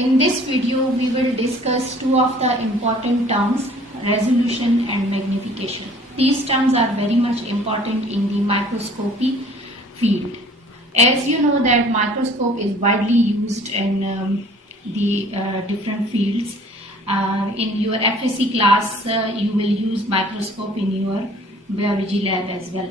In this video, we will discuss two of the important terms, resolution and magnification. These terms are very much important in the microscopy field. As you know that microscope is widely used in the different fields. In your FSC class, you will use microscope in your biology lab as well.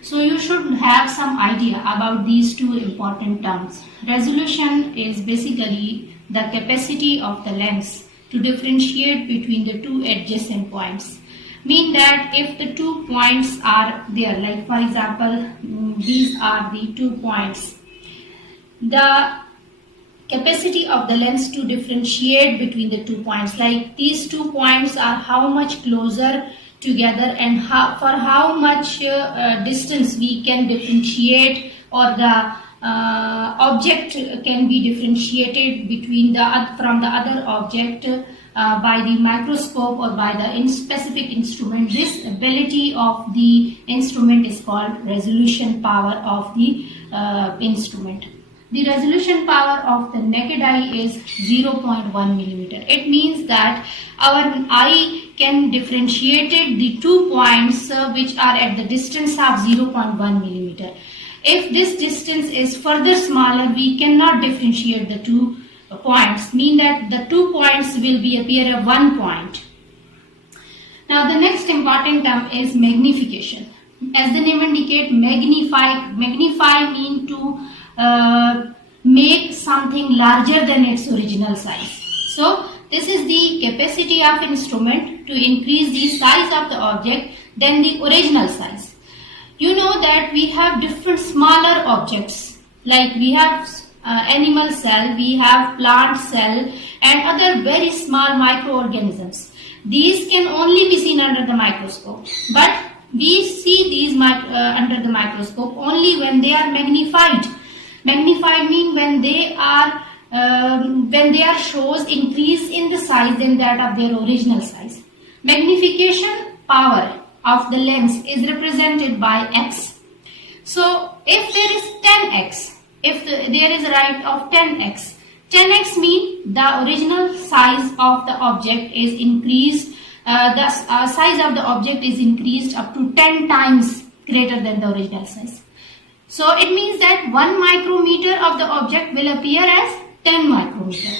So you should have some idea about these two important terms. Resolution is basically the capacity of the lens to differentiate between the two adjacent points. Mean that if the 2 points are there, like for example, these are the 2 points. The capacity of the lens to differentiate between the 2 points, like these 2 points are how much closer together and for how much distance we can differentiate, or the object can be differentiated between from the other object by the microscope or by the specific instrument. This ability of the instrument is called resolution power of the instrument. The resolution power of the naked eye is 0.1 millimeter. It means that our eye can differentiate the 2 points which are at the distance of 0.1 millimeter. If this distance is further smaller, we cannot differentiate the 2 points. Mean that the 2 points will appear at 1 point. Now the next important term is magnification. As the name indicates, magnify mean to make something larger than its original size. So this is the capacity of instrument to increase the size of the object than the original size. You know that we have different smaller objects, like we have animal cell, we have plant cell and other very small microorganisms. These can only be seen under the microscope, but we see these under the microscope only when they are magnified. Magnified means when they are shows increase in the size than that of their original size. Magnification power of the lens is represented by x. So if there is 10x, if there is a right of 10x, 10x means the original size of the object is increased. The size of the object is increased up to 10 times greater than the original size. So it means that 1 micrometer of the object will appear as 10 micrometer.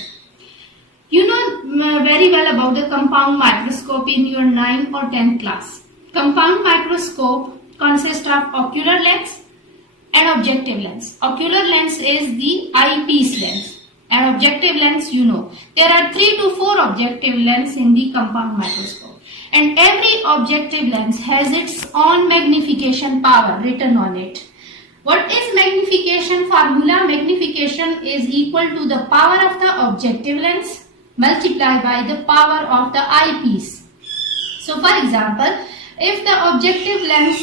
You know very well about the compound microscope in your 9th or 10th class. Compound microscope consists of ocular lens and objective lens. Ocular lens is the eyepiece lens, and objective lens, you know, there are 3 to 4 objective lens in the compound microscope, and every objective lens has its own magnification power written on it. What is magnification formula? Magnification is equal to the power of the objective lens multiplied by the power of the eyepiece. So for example, if the objective lens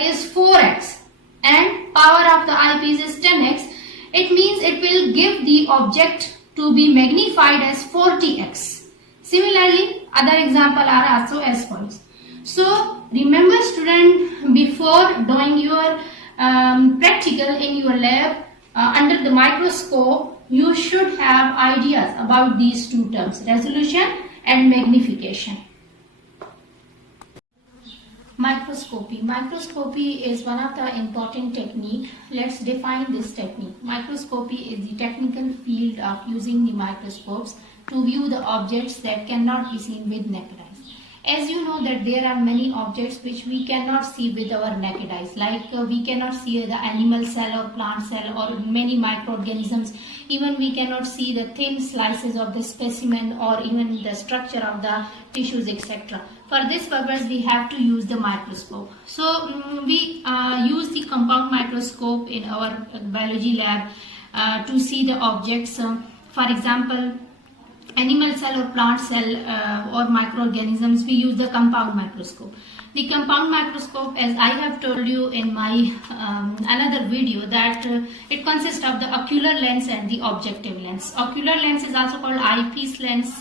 is 4x and power of the eyepiece is 10x, it means it will give the object to be magnified as 40x. Similarly, other examples are also as follows. So remember student, before doing your practical in your lab under the microscope, you should have ideas about these two terms, resolution and magnification. Microscopy. Microscopy is one of the important technique. Let's define this technique. Microscopy is the technical field of using the microscopes to view the objects that cannot be seen with naked eyes. As you know that there are many objects which we cannot see with our naked eyes, like we cannot see the animal cell or plant cell or many microorganisms. Even we cannot see the thin slices of the specimen or even the structure of the tissues, etc. For this purpose, we have to use the microscope. So we use the compound microscope in our biology lab to see the objects. For example, animal cell or plant cell or microorganisms, we use the compound microscope. The compound microscope, as I have told you in my another video, that it consists of the ocular lens and the objective lens. Ocular lens is also called eyepiece lens.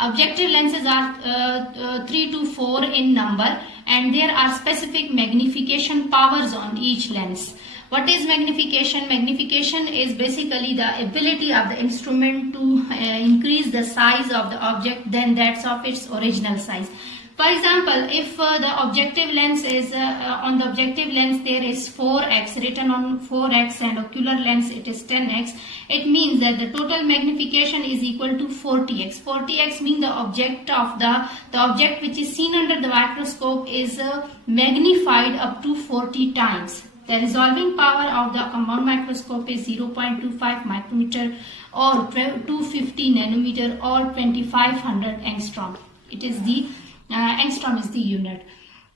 Objective lenses are 3 to 4 in number, and there are specific magnification powers on each lens. What is magnification? Magnification is basically the ability of the instrument to increase the size of the object than that of its original size. For example, if the objective lens is on the objective lens there is 4x written on 4x and ocular lens it is 10x, it means that the total magnification is equal to 40x. 40x means the object of the object which is seen under the microscope is magnified up to 40 times. The resolving power of the compound microscope is 0.25 micrometer or 250 nanometer or 2500 angstrom. It is the angstrom is the unit.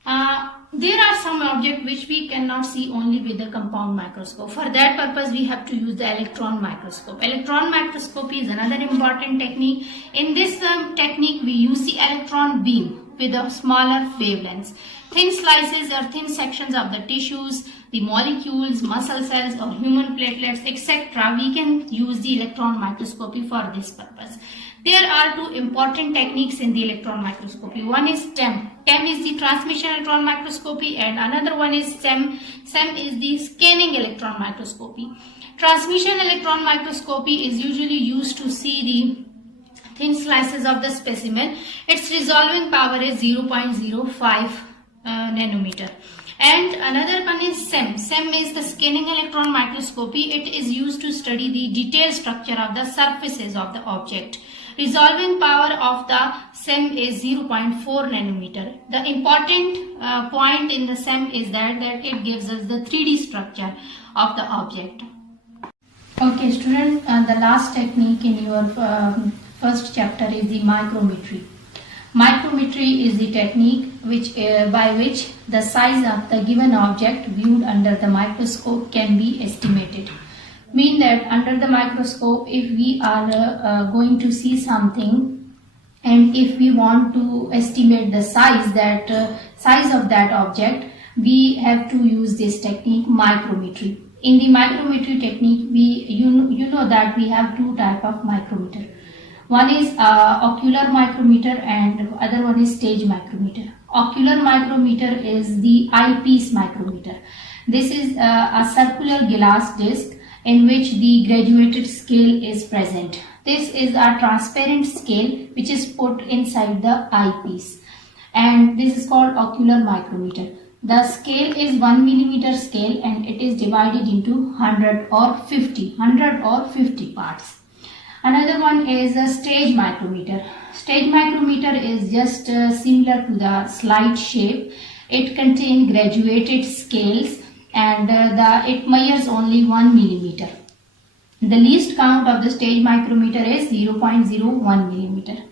There are some objects which we cannot see only with the compound microscope. For that purpose, we have to use the electron microscope. Electron microscopy is another important technique. In this technique, we use the electron beam with a smaller wavelengths. Thin slices or thin sections of the tissues, the molecules, muscle cells or human platelets, etc. We can use the electron microscopy for this purpose. There are two important techniques in the electron microscopy. One is TEM. TEM is the transmission electron microscopy and another one is SEM. SEM is the scanning electron microscopy. Transmission electron microscopy is usually used to see the thin slices of the specimen. Its resolving power is 0.05 nanometer. And another one is SEM. SEM is the scanning electron microscopy. It is used to study the detailed structure of the surfaces of the object. Resolving power of the SEM is 0.4 nanometer. The important point in the SEM is that it gives us the 3D structure of the object. Okay student, the last technique in your first chapter is the micrometry. Micrometry is the technique by which the size of the given object viewed under the microscope can be estimated. Mean that under the microscope, if we are going to see something and if we want to estimate the size of that object, we have to use this technique, micrometry. In the micrometry technique, you know that we have two types of micrometer. One is ocular micrometer and other one is stage micrometer. Ocular micrometer is the eyepiece micrometer. This is a circular glass disc in which the graduated scale is present. This is a transparent scale which is put inside the eyepiece, and this is called ocular micrometer. The scale is 1 millimeter scale and it is divided into 100 or 50 parts. Another one is a stage micrometer. Stage micrometer is just similar to the slide shape. It contains graduated scales and it measures only 1 millimeter. The least count of the stage micrometer is 0.01 millimeter.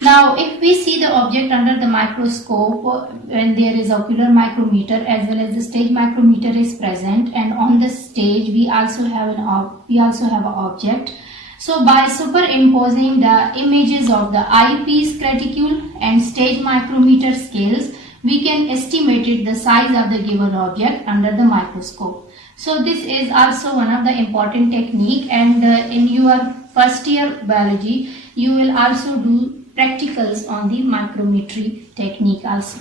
Now, if we see the object under the microscope when there is ocular micrometer as well as the stage micrometer is present, and on the stage we also have an object. So, by superimposing the images of the eyepiece reticule and stage micrometer scales, we can estimate the size of the given object under the microscope. So this is also one of the important technique, and in your first year biology you will also do practicals on the micrometry technique also.